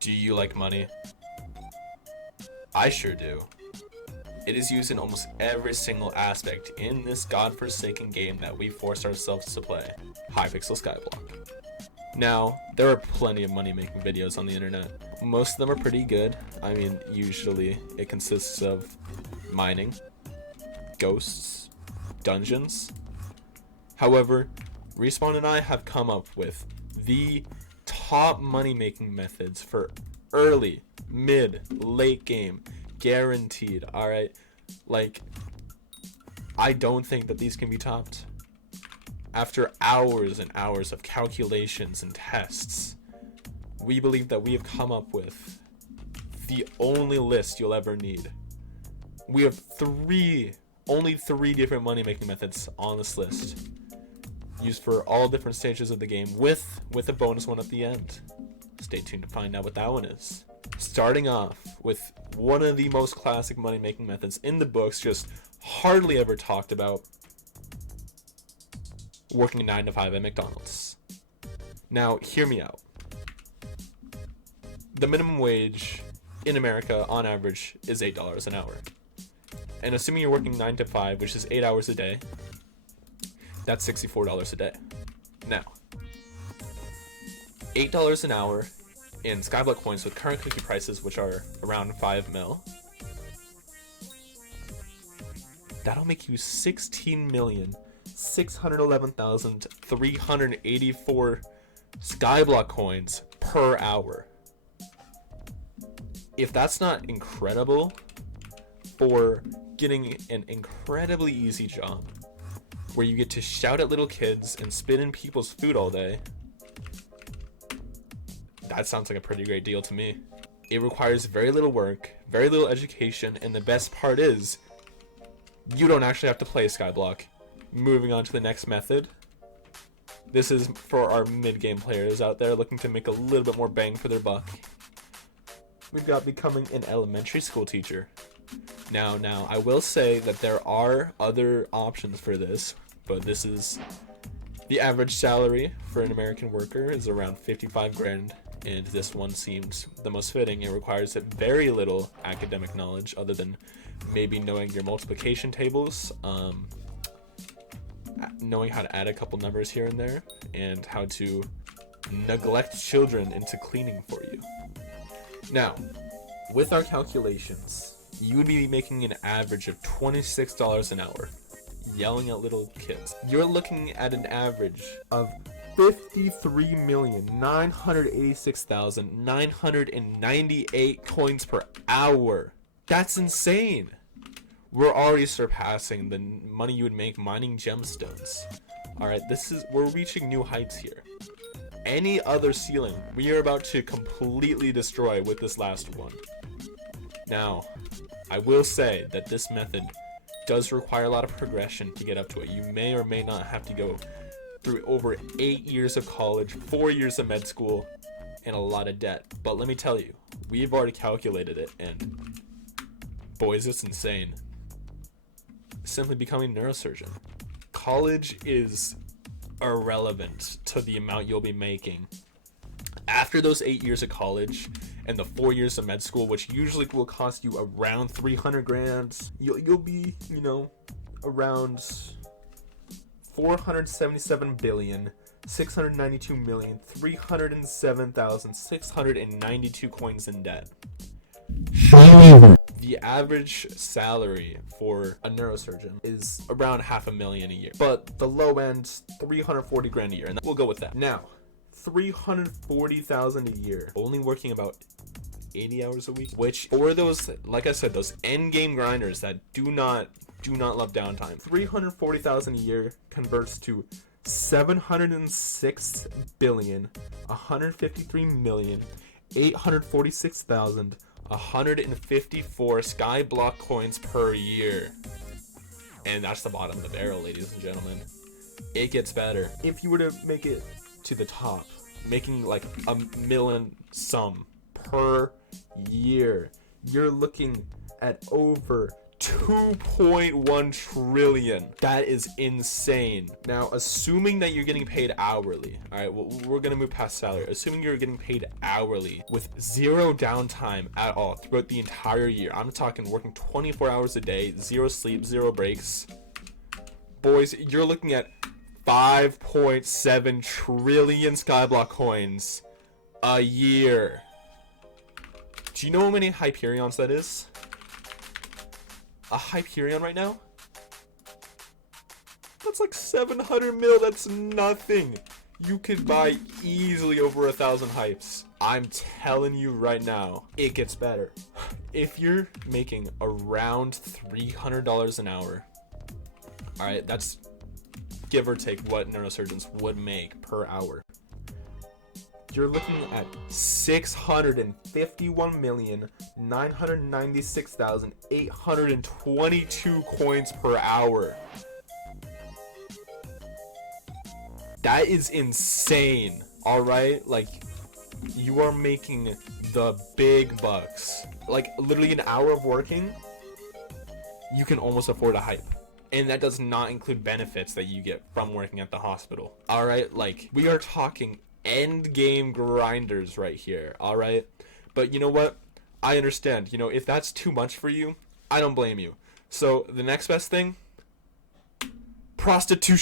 Do you like money? I sure do. It is used in almost every single aspect in this godforsaken game that we force ourselves to play, Hypixel Skyblock. Now, there are plenty of money-making videos on the internet. Most of them are pretty good. I mean, usually it consists of mining, ghosts, dungeons. However, Respawn and I have come up with the top money-making methods for early, mid, late game, guaranteed. Alright, like, I don't think that these can be topped. After hours and hours of calculations and tests, we believe that we have come up with the only list you'll ever need. We have only three different money-making methods on this list, used for all different stages of the game, with a bonus one at the end. Stay tuned to find out what that one is. Starting off with one of the most classic money-making methods in the books, just hardly ever talked about: working a 9 to 5 at McDonald's. Now, hear me out. The minimum wage in America, on average, is $8 an hour. And assuming you're working 9 to 5, which is 8 hours a day, that's $64 a day. Now, $8 an hour in Skyblock coins with current cookie prices, which are around 5 mil, that'll make you 16,611,384 Skyblock coins per hour. If that's not incredible for getting an incredibly easy job where you get to shout at little kids and spit in people's food all day, that sounds like a pretty great deal to me. It requires very little work, very little education, and the best part is you don't actually have to play Skyblock. Moving on to the next method. This is for our mid-game players out there looking to make a little bit more bang for their buck. We've got becoming an elementary school teacher. Now, I will say that there are other options for this, but this is the average salary for an American worker is around 55 grand, and this one seems the most fitting. It requires very little academic knowledge other than maybe knowing your multiplication tables, knowing how to add a couple numbers here and there, and how to neglect children into cleaning for you. Now, with our calculations, you would be making an average of $26 an hour, yelling at little kids. You're looking at an average of 53,986,998 coins per hour. That's insane. We're already surpassing the money you would make mining gemstones. Alright, we're reaching new heights here. Any other ceiling, we are about to completely destroy with this last one. Now, I will say that this method does require a lot of progression to get up to it. You may or may not have to go through over 8 years of college, 4 years of med school, and a lot of debt. But let me tell you, we've already calculated it, and boys, it's insane. Simply becoming a neurosurgeon. College is irrelevant to the amount you'll be making. After those 8 years of college and the 4 years of med school, which usually will cost you around 300 grand, you'll be, around 477,692,307,692 coins in debt. The average salary for a neurosurgeon is around $500,000 a year, but the low end, 340 grand a year, and we'll go with that. Now, 340,000 a year, only working about 80 hours a week, which for those, like I said, those end game grinders that do not love downtime, 340,000 a year converts to 706,153,846,154 Skyblock coins per year. And that's the bottom of the barrel, ladies and gentlemen. It gets better. If you were to make it to the top, making like $1 million sum per year, you're looking at over 2.1 trillion. That is insane. Now, assuming that you're getting paid hourly, all right, well, we're gonna move past salary. Assuming you're getting paid hourly with zero downtime at all throughout the entire year. I'm talking working 24 hours a day, zero sleep, zero breaks. Boys, you're looking at 5.7 trillion Skyblock coins a year. Do you know how many Hyperions that is? A Hyperion right now? That's like 700 mil. That's nothing. You could buy easily over 1,000 hypes. I'm telling you right now, it gets better. If you're making around $300 an hour, all right, that's give or take what neurosurgeons would make per hour. You're looking at 651,996,822 coins per hour. That is insane. All right, like you are making the big bucks. Like literally an hour of working, you can almost afford a hype. And that does not include benefits that you get from working at the hospital. All right, like we are talking end game grinders right here. All right, but you know what? I understand. You know, if that's too much for you, I don't blame you. So the next best thing, prostitution.